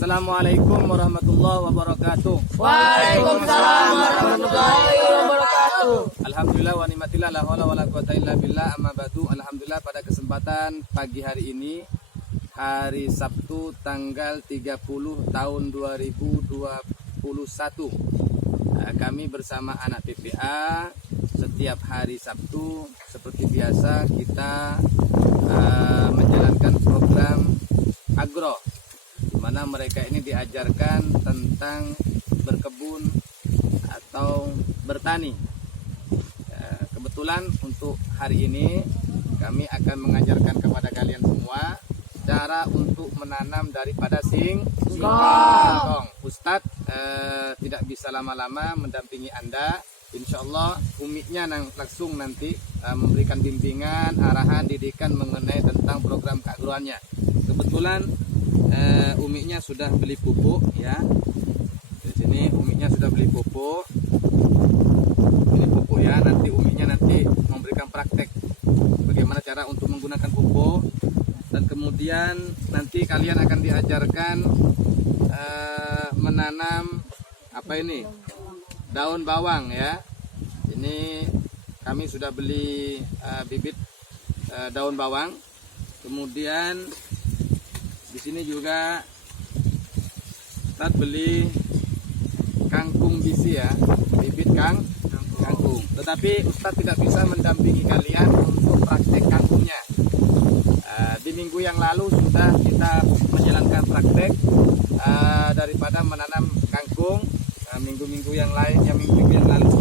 Assalamualaikum warahmatullahi wabarakatuh. Waalaikumsalam warahmatullahi wabarakatuh. Alhamdulillah wa ni'matillah la haula wala quwata illa billah amma ba'du. Alhamdulillah pada kesempatan pagi hari ini, hari Sabtu tanggal 30 tahun 2021, kami bersama anak PPA setiap hari Sabtu seperti biasa kita menjalankan program agro, di mana mereka ini diajarkan tentang berkebun atau bertani. Kebetulan untuk hari ini kami akan mengajarkan kepada kalian semua cara untuk menanam daripada singkong. Ustadz tidak bisa lama-lama mendampingi Anda. Insya Allah Umiknya langsung nanti memberikan bimbingan, arahan, didikan mengenai tentang program keagroannya. Kebetulan Umiknya sudah beli pupuk ya. Di sini Umiknya sudah beli pupuk. Ini pupuk ya. Nanti Umiknya nanti memberikan praktek bagaimana cara untuk menggunakan pupuk, dan kemudian nanti kalian akan diajarkan menanam apa ini? Daun bawang ya. Ini kami sudah beli bibit daun bawang. Kemudian di sini juga kita beli kangkung bisi ya, bibit kangkung. Tetapi Ustadz tidak bisa mendampingi kalian untuk praktek kangkungnya. Di minggu yang lalu sudah kita menjalankan praktek daripada menanam kangkung. Minggu-minggu yang lain ya, minggu yang lalu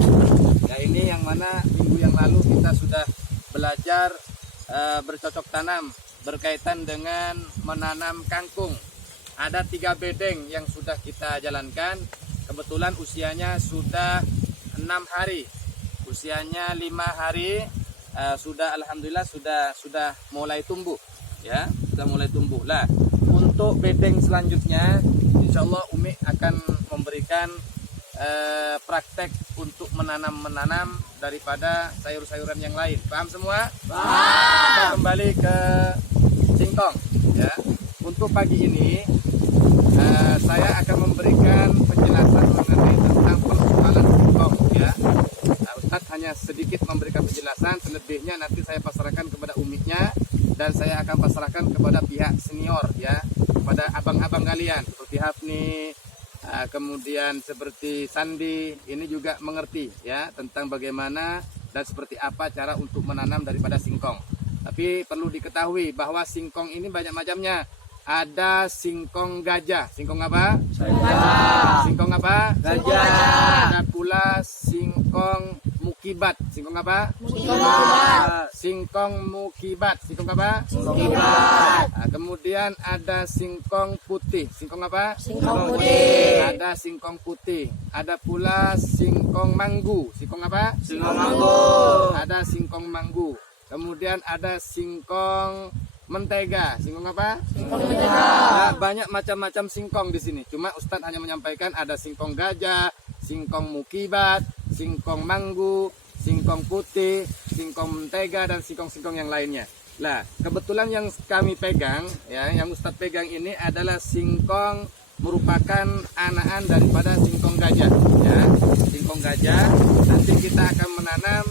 ya, ini yang mana minggu yang lalu kita sudah belajar bercocok tanam berkaitan dengan menanam kangkung. Ada 3 bedeng yang sudah kita jalankan. Kebetulan usianya sudah 6 hari, usianya 5 hari, sudah alhamdulillah sudah mulai tumbuh ya, sudah mulai tumbuh lah. Untuk bedeng selanjutnya insya Allah Umi akan memberikan praktek untuk menanam daripada sayur-sayuran yang lain. Paham semua? Paham. Kita kembali ke singkong ya. Untuk pagi ini saya akan memberikan penjelasan mengenai tentang persoalan singkong ya. Ustadz hanya sedikit memberikan penjelasan, selebihnya nanti saya pasrahkan kepada Umiknya, dan saya akan pasrahkan kepada pihak senior ya, kepada abang-abang kalian seperti Hafni, kemudian seperti Sandi, ini juga mengerti ya tentang bagaimana dan seperti apa cara untuk menanam daripada singkong. Tapi perlu diketahui bahwa singkong ini banyak macamnya. Ada singkong gajah. Singkong apa? Gajah. Singkong apa? Gajah. Ada pula singkong mukibat. Singkong apa? Mukibat. Singkong mukibat. Singkong apa? Mukibat. Nah, kemudian ada singkong putih. Singkong apa? Singkong putih. Ada singkong putih. Ada pula singkong manggu. Singkong apa? Singkong manggu. Ada singkong manggu. Kemudian ada singkong mentega. Singkong apa? Singkong mentega. Nah, banyak macam-macam singkong di sini. Cuma Ustadz hanya menyampaikan ada singkong gajah, singkong mukibat, singkong manggu, singkong putih, singkong mentega, dan singkong-singkong yang lainnya. Nah, kebetulan yang kami pegang, ya, yang Ustadz pegang ini adalah singkong, merupakan anakan daripada singkong gajah. Ya, singkong gajah. Nanti kita akan menanam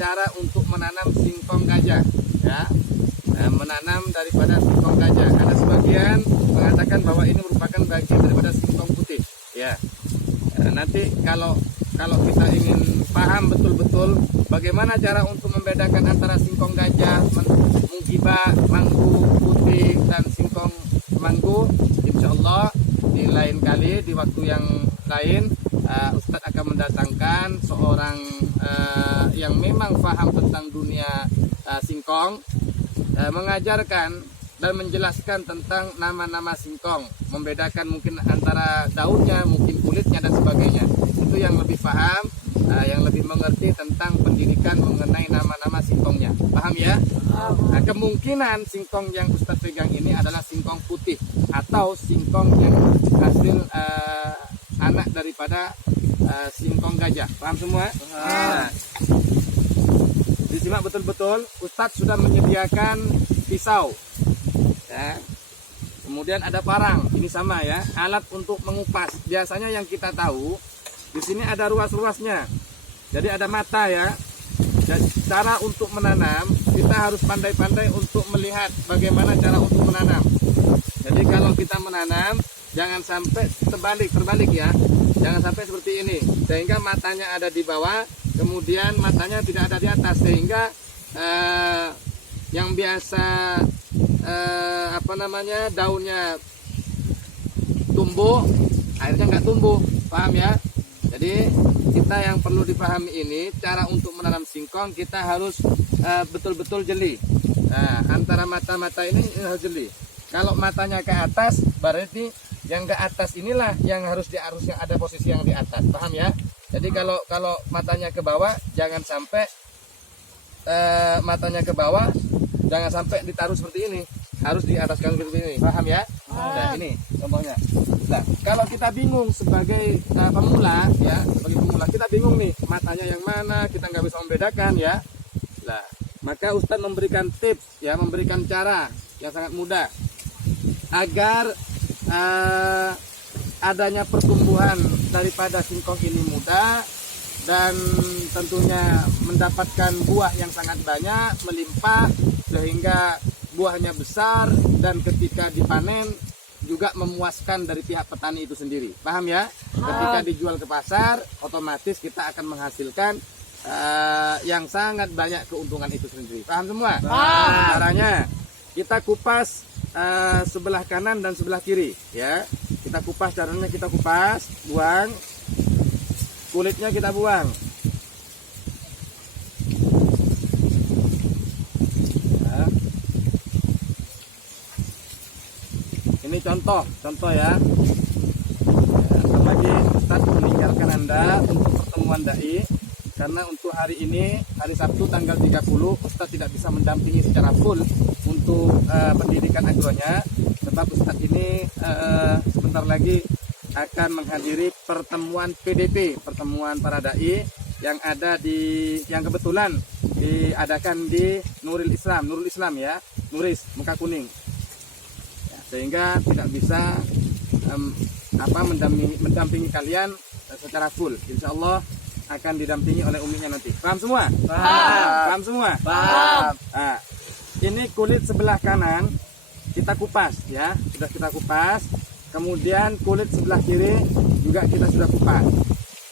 cara untuk menanam singkong gajah. Ya, menanam daripada singkong gajah. Ada sebagian mengatakan bahwa ini merupakan bagian daripada singkong putih. Ya, nanti kalau kita ingin paham betul-betul bagaimana cara untuk membedakan antara singkong gajah, mukibat, manggu, putih, dan singkong manggu, insya Allah di lain kali, di waktu yang lain, Ustadz akan mendatangkan seorang yang memang paham tentang dunia singkong, mengajarkan dan menjelaskan tentang nama-nama singkong, membedakan mungkin antara daunnya, mungkin kulitnya, dan sebagainya. Itu yang lebih paham, yang lebih mengerti tentang pendidikan mengenai nama-nama singkongnya. Paham ya? Nah, kemungkinan singkong yang Ustadz pegang ini adalah singkong putih atau singkong yang hasil anak daripada singkong gajah. Paham semua? Nah, disimak betul-betul. Ustadz sudah menyediakan pisau ya. Kemudian ada parang, ini sama ya, alat untuk mengupas. Biasanya yang kita tahu di sini ada ruas-ruasnya. Jadi ada mata ya. Dan cara untuk menanam kita harus pandai-pandai untuk melihat bagaimana cara untuk menanam. Jadi kalau kita menanam jangan sampai terbalik ya. Jangan sampai seperti ini, sehingga matanya ada di bawah, kemudian matanya tidak ada di atas, sehingga yang biasa daunnya tumbuh, akhirnya nggak tumbuh, paham ya? Jadi kita yang perlu dipahami ini, cara untuk menanam singkong kita harus betul-betul jeli. Nah, antara mata-mata ini harus jeli. Kalau matanya ke atas, berarti yang ke atas inilah yang harusnya ada posisi yang di atas, paham ya? Jadi kalau matanya ke bawah, jangan sampai matanya ke bawah, jangan sampai ditaruh seperti ini, harus di atas seperti ini, paham ya? Nah, ini contohnya. Nah, kalau kita bingung sebagai pemula ya, kita bingung nih matanya yang mana, kita nggak bisa membedakan ya. Nah, maka Ustadz memberikan tips ya, memberikan cara yang sangat mudah agar adanya pertumbuhan daripada singkong ini mudah dan tentunya mendapatkan buah yang sangat banyak, melimpah, sehingga buahnya besar dan ketika dipanen juga memuaskan dari pihak petani itu sendiri, paham ya? Ketika dijual ke pasar, otomatis kita akan menghasilkan yang sangat banyak keuntungan itu sendiri, paham semua? Caranya kita kupas sebelah kanan dan sebelah kiri ya. Kita kupas, caranya kita kupas, buang kulitnya, kita buang. Nah, ini contoh ya. Lagi Ustadz meninggalkan Anda untuk pertemuan dai, karena untuk hari ini, hari Sabtu tanggal 30, Ustadz tidak bisa mendampingi secara full untuk pendidikan agronya, sebab Ustadz ini sebentar lagi akan menghadiri pertemuan PDP, pertemuan para dai yang ada yang kebetulan diadakan di Nurul Islam ya, Nuris Muka Kuning ya, sehingga tidak bisa mendampingi kalian secara full. Insya Allah akan didampingi oleh uminya nanti. Paham semua? Paham semua? Paham. Nah, ini kulit sebelah kanan kita kupas ya, sudah kita kupas. Kemudian kulit sebelah kiri juga kita sudah kupas.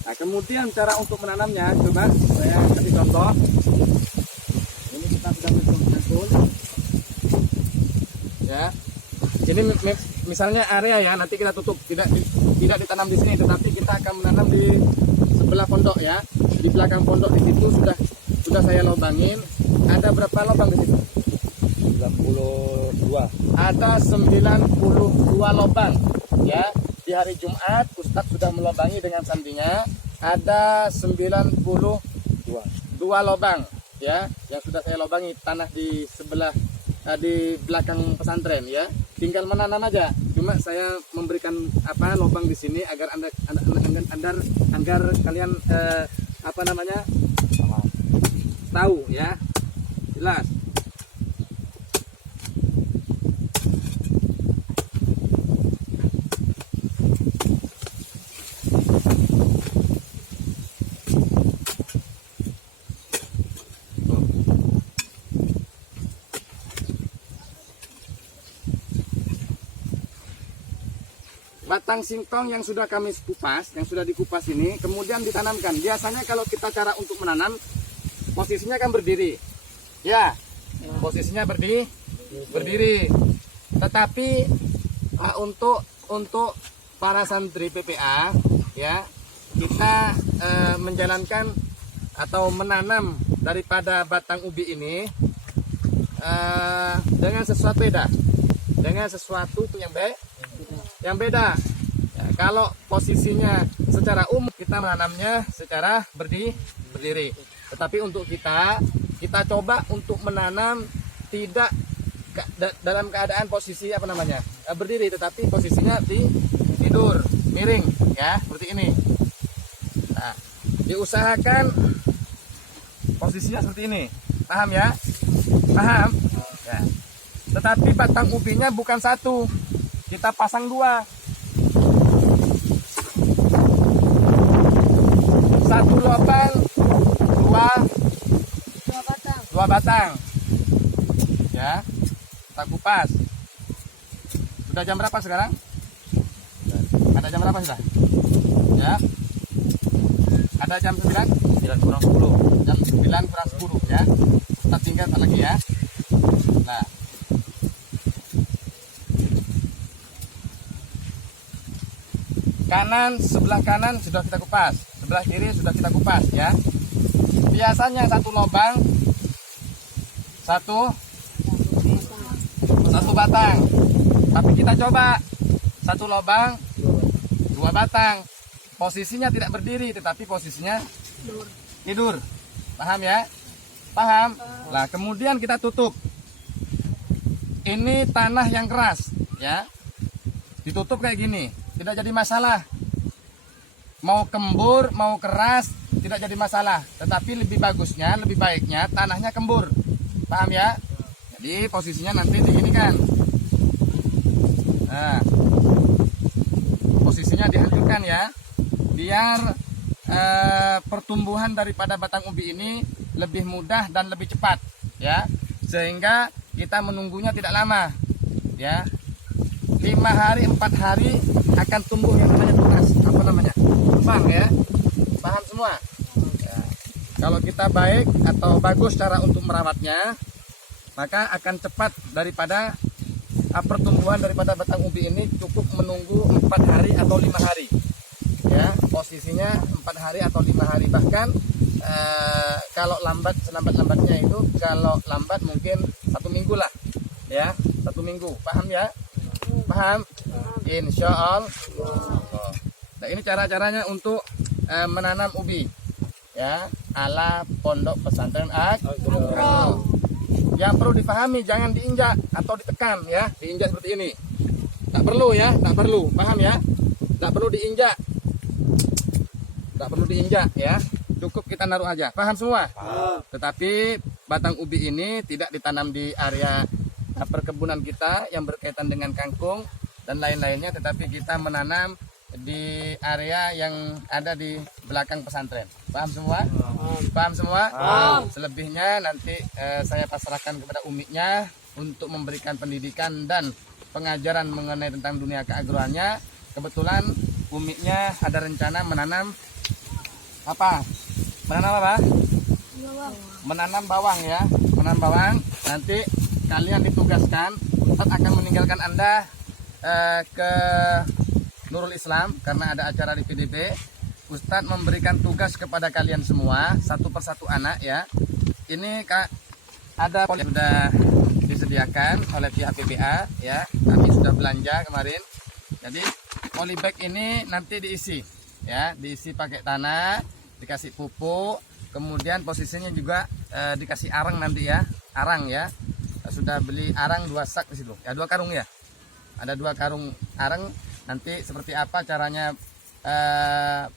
Nah, kemudian cara untuk menanamnya, coba saya kasih contoh. Ini kita sudah mencampur ya. Ini misalnya area ya, nanti kita tutup, tidak ditanam di sini, tetapi kita akan menanam di sebelah pondok ya. Di belakang pondok di situ sudah saya lubangin. Ada berapa lubang di situ? 92. Ada 92 lubang ya. Di hari Jumat Ustadz sudah melubangi dengan sandinya, ada 92 lubang ya, yang sudah saya lubangi tanah di sebelah di belakang pesantren ya. Tinggal menanam aja. Cuma saya memberikan lubang di sini agar agar kalian tahu ya. Jelas. Batang singkong yang sudah kami kupas, yang sudah dikupas ini, kemudian ditanamkan. Biasanya kalau kita cara untuk menanam, posisinya kan berdiri. Ya, posisinya berdiri. Tetapi untuk para santri PPA, ya, kita menjalankan atau menanam daripada batang ubi ini dengan sesuatu beda. Dengan sesuatu yang beda. Ya, kalau posisinya secara umum kita menanamnya secara berdiri. Tetapi untuk kita coba untuk menanam tidak dalam keadaan posisi berdiri, tetapi posisinya tidur miring ya, seperti ini. Nah, diusahakan posisinya seperti ini. Paham ya? Paham? Ya. Tetapi batang ubinya bukan satu. kita pasang 2. 1 lubang, 2 batang. Ya, kita kupas. Sudah jam berapa sekarang? Ada jam berapa sudah? Ya. Ada jam 9? 9 kurang 10. Jam 9 kurang 10 ya. Kita tinggalkan lagi ya. Nah. Sebelah kanan sudah kita kupas. Sebelah kiri sudah kita kupas ya. Biasanya 1 lubang satu batang. Tapi kita coba 1 lubang 2 batang. Posisinya tidak berdiri, tetapi posisinya tidur. Paham ya? Paham? Nah, kemudian kita tutup. Ini tanah yang keras, ya. Ditutup kayak gini, tidak jadi masalah. Mau kembur, mau keras, tidak jadi masalah. Tetapi lebih bagusnya, lebih baiknya tanahnya kembur. Paham ya? Jadi posisinya nanti diginikan. Nah, posisinya dihancurkan ya, biar pertumbuhan daripada batang ubi ini lebih mudah dan lebih cepat ya, sehingga kita menunggunya tidak lama ya. 5 hari 4 hari akan tumbuh yang namanya tunas, apa namanya, kembang ya. Paham semua ya. Kalau kita baik atau bagus cara untuk merawatnya, maka akan cepat daripada pertumbuhan daripada batang ubi ini. Cukup menunggu 4 hari atau 5 hari ya, posisinya 4 hari atau 5 hari. Bahkan kalau lambat, selambat-lambatnya itu, kalau lambat mungkin 1 minggu lah ya, 1 minggu. Paham ya? Paham? Insya Allah. Nah, ini cara-caranya untuk menanam ubi ya, ala Pondok Pesantren Agro. Yang perlu dipahami, jangan diinjak atau ditekan ya. Diinjak seperti ini tak perlu ya, tak perlu. Paham ya? Tak perlu diinjak, tak perlu diinjak ya, cukup kita naruh aja. Paham semua? Tetapi batang ubi ini tidak ditanam di area perkebunan kita yang berkaitan dengan kangkung dan lain-lainnya, tetapi kita menanam di area yang ada di belakang pesantren. Paham semua? Paham semua? Selebihnya nanti saya pasrahkan kepada umiknya untuk memberikan pendidikan dan pengajaran mengenai tentang dunia keagroannya. Kebetulan umiknya ada rencana menanam apa? Menanam apa? Menanam bawang ya. Menanam bawang. Nanti kalian ditugaskan, Ustadz akan meninggalkan Anda ke Nurul Islam karena ada acara di PDB. Ustadz memberikan tugas kepada kalian semua, 1 persatu anak ya. Ini ada sudah disediakan oleh pihak PBA ya. Kami sudah belanja kemarin. Jadi polybag ini nanti diisi ya, diisi pakai tanah, dikasih pupuk, kemudian posisinya juga dikasih arang nanti ya, arang ya. Sudah beli arang 2 sak di situ ya, 2 karung ya. Ada 2 karung arang. Nanti seperti apa caranya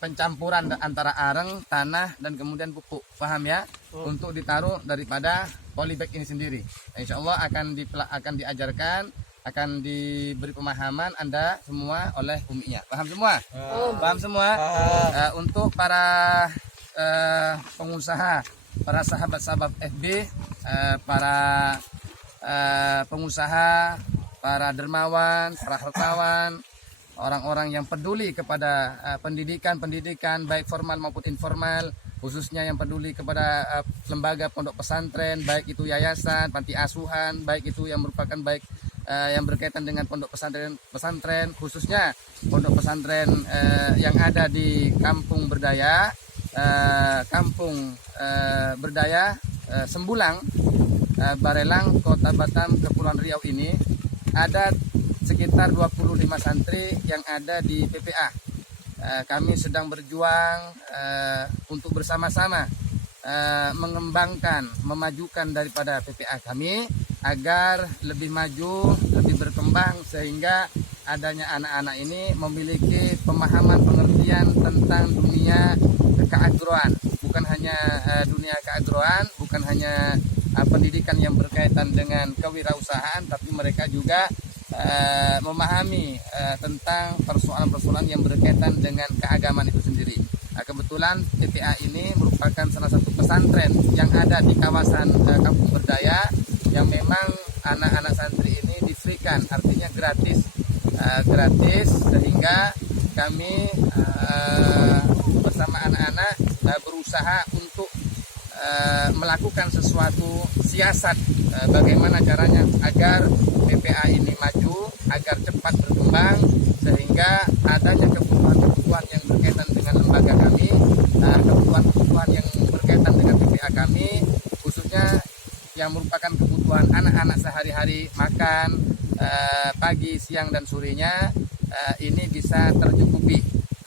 pencampuran antara arang, tanah, dan kemudian pupuk. Paham ya? Untuk ditaruh daripada polybag ini sendiri. Insya Allah akan diajarkan, akan diberi pemahaman Anda semua oleh umiknya. Paham semua? Paham semua? Untuk para pengusaha, para sahabat-sahabat FB, para pengusaha, para dermawan, para hartawan, orang-orang yang peduli kepada pendidikan baik formal maupun informal, khususnya yang peduli kepada lembaga pondok pesantren, baik itu yayasan, panti asuhan, baik itu yang merupakan baik yang berkaitan dengan pondok pesantren, khususnya pondok pesantren yang ada di Kampung Berdaya, Sembulang, Barelang, Kota Batam, Kepulauan Riau ini. Ada sekitar 25 santri yang ada di PPA. Kami sedang berjuang untuk bersama-sama mengembangkan, memajukan daripada PPA kami agar lebih maju, lebih berkembang, sehingga adanya anak-anak ini memiliki pemahaman pengertian tentang dunia keagroan. Bukan hanya dunia keagroan, bukan hanya pendidikan yang berkaitan dengan kewirausahaan, tapi mereka juga memahami tentang persoalan-persoalan yang berkaitan dengan keagamaan itu sendiri. Kebetulan PPA ini merupakan salah satu pesantren yang ada di kawasan Kampung Berdaya, yang memang anak-anak santri ini diberikan, artinya gratis, sehingga kami bersama anak-anak berusaha untuk melakukan sesuatu siasat bagaimana caranya agar PPA ini maju, agar cepat berkembang, sehingga adanya kebutuhan-kebutuhan yang berkaitan dengan lembaga kami, kebutuhan-kebutuhan yang berkaitan dengan PPA kami, khususnya yang merupakan kebutuhan anak-anak sehari-hari, makan pagi, siang, dan sorenya, ini bisa tercukupi.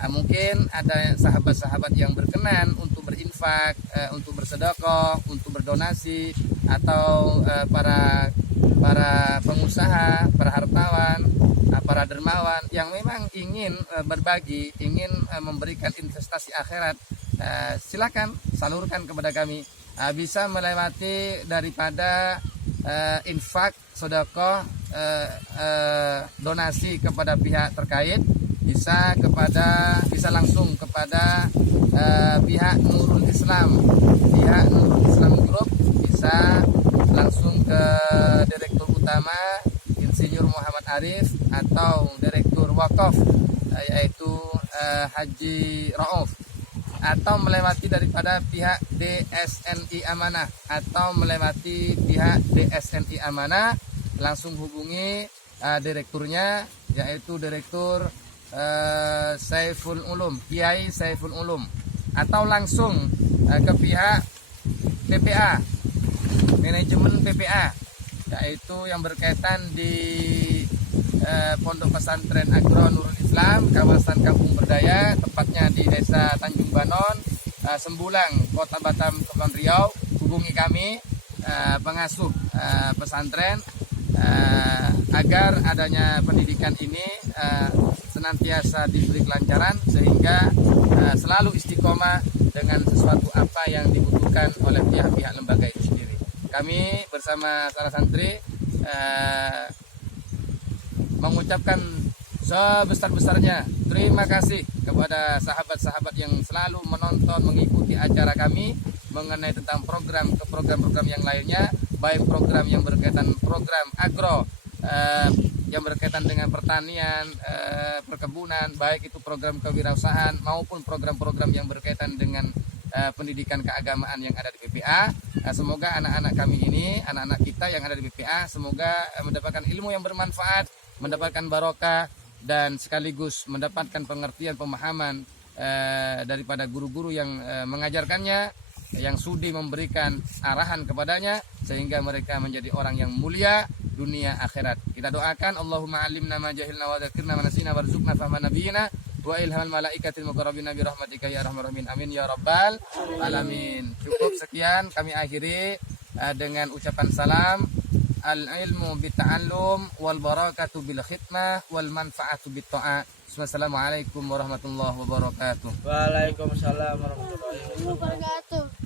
Mungkin ada sahabat-sahabat yang berkenan untuk berinfak, untuk bersedekah, untuk berdonasi, atau para pengusaha, para hartawan, para dermawan yang memang ingin berbagi, ingin memberikan investasi akhirat, silakan salurkan kepada kami. Bisa melewati daripada infak, sedekah, donasi kepada pihak terkait, bisa langsung kepada pihak Nurul Islam Group, bisa langsung ke Direktur Utama Insinyur Muhammad Arif, atau Direktur Wakaf yaitu Haji Rauf, atau melewati daripada pihak DSNI Amanah, langsung hubungi direkturnya, yaitu Direktur Saiful Ulum, Kiai Saiful Ulum, atau langsung ke pihak PPA, manajemen PPA, yaitu yang berkaitan di Pondok Pesantren Agro Nurul Islam, kawasan Kampung Berdaya, tepatnya di Desa Tanjung Banon, Sembulang, Kota Batam, Kepulauan Riau. Hubungi kami, pengasuh pesantren, agar adanya pendidikan ini senantiasa diberi kelancaran, sehingga selalu istiqomah dengan sesuatu apa yang dibutuhkan oleh pihak-pihak lembaga itu sendiri. Kami bersama para santri mengucapkan sebesar-besarnya terima kasih kepada sahabat-sahabat yang selalu menonton, mengikuti acara kami mengenai tentang program yang lainnya, baik program yang berkaitan program agro, yang berkaitan dengan pertanian, perkebunan, baik itu program kewirausahaan maupun program-program yang berkaitan dengan pendidikan keagamaan yang ada di PPA. Semoga anak-anak kami ini, anak-anak kita yang ada di PPA, semoga mendapatkan ilmu yang bermanfaat, mendapatkan barokah, dan sekaligus mendapatkan pengertian, pemahaman daripada guru-guru yang mengajarkannya, yang sudi memberikan arahan kepadanya, sehingga mereka menjadi orang yang mulia dunia akhirat. Kita doakan, Allahumma alimna ma jahilna wa dzakirna ma nasina warzuqna fahma nabiyina wa ilhamal malaikatil muqarrabina bi rahmatika ya arhamar rahimin, amin ya rabbal alamin. Cukup sekian, kami akhiri dengan ucapan salam. Al ilmu bita'allum wal barakatu bil khidmah wal manfaatu bit ta'ah. Wassalamualaikum warahmatullahi wabarakatuh. Waalaikumsalam warahmatullahi wabarakatuh.